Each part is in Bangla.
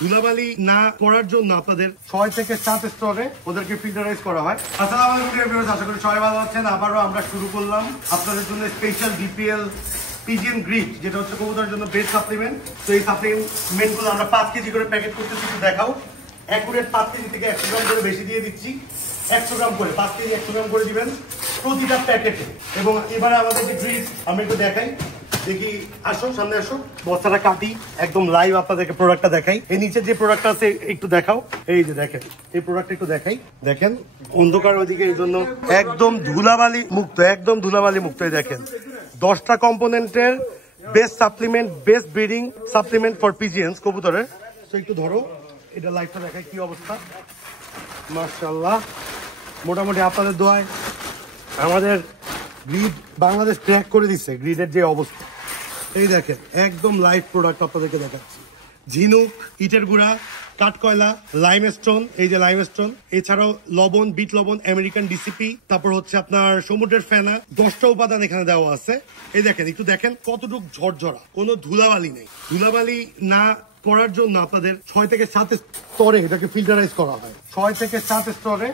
ধুলাবালি না করার জন্য আপনাদের 6 থেকে 7 স্তরে ওদেরকে ফিল্টারাইজ করা হয়। আসসালামু আলাইকুম ভিউয়ার্স, আশা করি সবাই ভালো আছেন। আবারও আমরা শুরু করলাম আপনাদের জন্য স্পেশাল ডিপিএল পিজিএন গ্রিড, যেটা হচ্ছে কবুতরের জন্য বেস্ট সাপ্লিমেন্ট। তো এই সাপ্লিমেন্টগুলো আমরা 5 কেজি করে প্যাকেট করতেছি, একটু দেখাও। অ্যাকুরেট 5 কেজি থেকে 100 গ্রাম করে বেশি দিয়ে দিচ্ছি। 100 গ্রাম করে 5 কেজি 100 গ্রাম করে দিবেন প্রতিটা প্যাকেটে। এবং এবারে আমাদের যে গ্রিড আমি একটু দেখাই, দেখি, আসো সামনে আসো, বস্তাটা কাটি, একদম লাইভ আপনাদেরকে প্রোডাক্টটা দেখাই। এই নিচে যে প্রোডাক্টটা আছে একটু দেখাও, এই যে দেখেন এই প্রোডাক্টটা একটু দেখাই। দেখেন অন্ধকার ওইদিকে, এই জন্য একদম ধুলাবালি মুক্ত, একদম ধুলাবালি মুক্ত। এই দেখেন 10টা কম্পোনেন্টের best supplement, best breeding supplement for pigeons কবুতরের। তো একটু ধরো, এটা লাইভটা দেখাই কি অবস্থা। মাশাআল্লাহ, মোটামুটি আপনাদের দোয়ায় আমাদের গ্রিড বাংলাদেশ ট্র্যাক করে দিচ্ছে গ্রিডের যে অবস্থা। এই দেখেন একদম লাইভ প্রোডাক্ট আপনাদেরকে দেখাচ্ছি। ঝিনুক, ইটের গুঁড়া, কাঠকয়লা, লাইমস্টোন, এই যে লাইমস্টোন, এছাড়াও লবণ, বিট লবণ, আমেরিকান ডিসিপি, তারপর হচ্ছে আপনার সমুদ্রের ফেনা, 10টা উপাদান এখানে দেওয়া আছে। এই দেখেন, একটু দেখেন কতটুক ঝরঝরা, কোনো ধুলাবালি নেই। ধুলাবালি না করার জন্য আপনাদের 6 থেকে 7 স্তরে এটাকে ফিল্টারাইজ করা হয়। 6 থেকে 7 স্তরে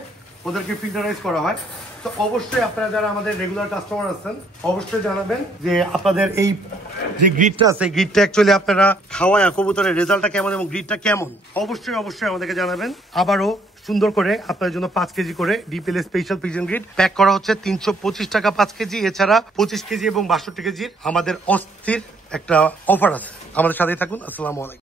ওদেরকে ফিল্টারাইজ করা হয়। তো অবশ্যই আপনারা যারা আমাদের রেগুলার কাস্টমার আছেন, অবশ্যই জানাবেন যে আপনাদের এই যে গ্রিডটা আছে, গ্রিডটা অ্যাকচুয়ালি আপনারা খাওয়ায় কবুতরের রেজাল্টটা কেমন এবং গ্রিডটা কেমন, অবশ্যই আমাদেরকে জানাবেন। আবারও সুন্দর করে আপনাদের জন্য 5 কেজি করে DPL special pigeon grid pack করা হচ্ছে 325 টাকা 5 কেজি। এছাড়া 25 কেজি এবং 62 কেজির আমাদের অস্থির একটা অফার আছে। আমাদের সাথেই থাকুন। আসসালামু আলাইকুম।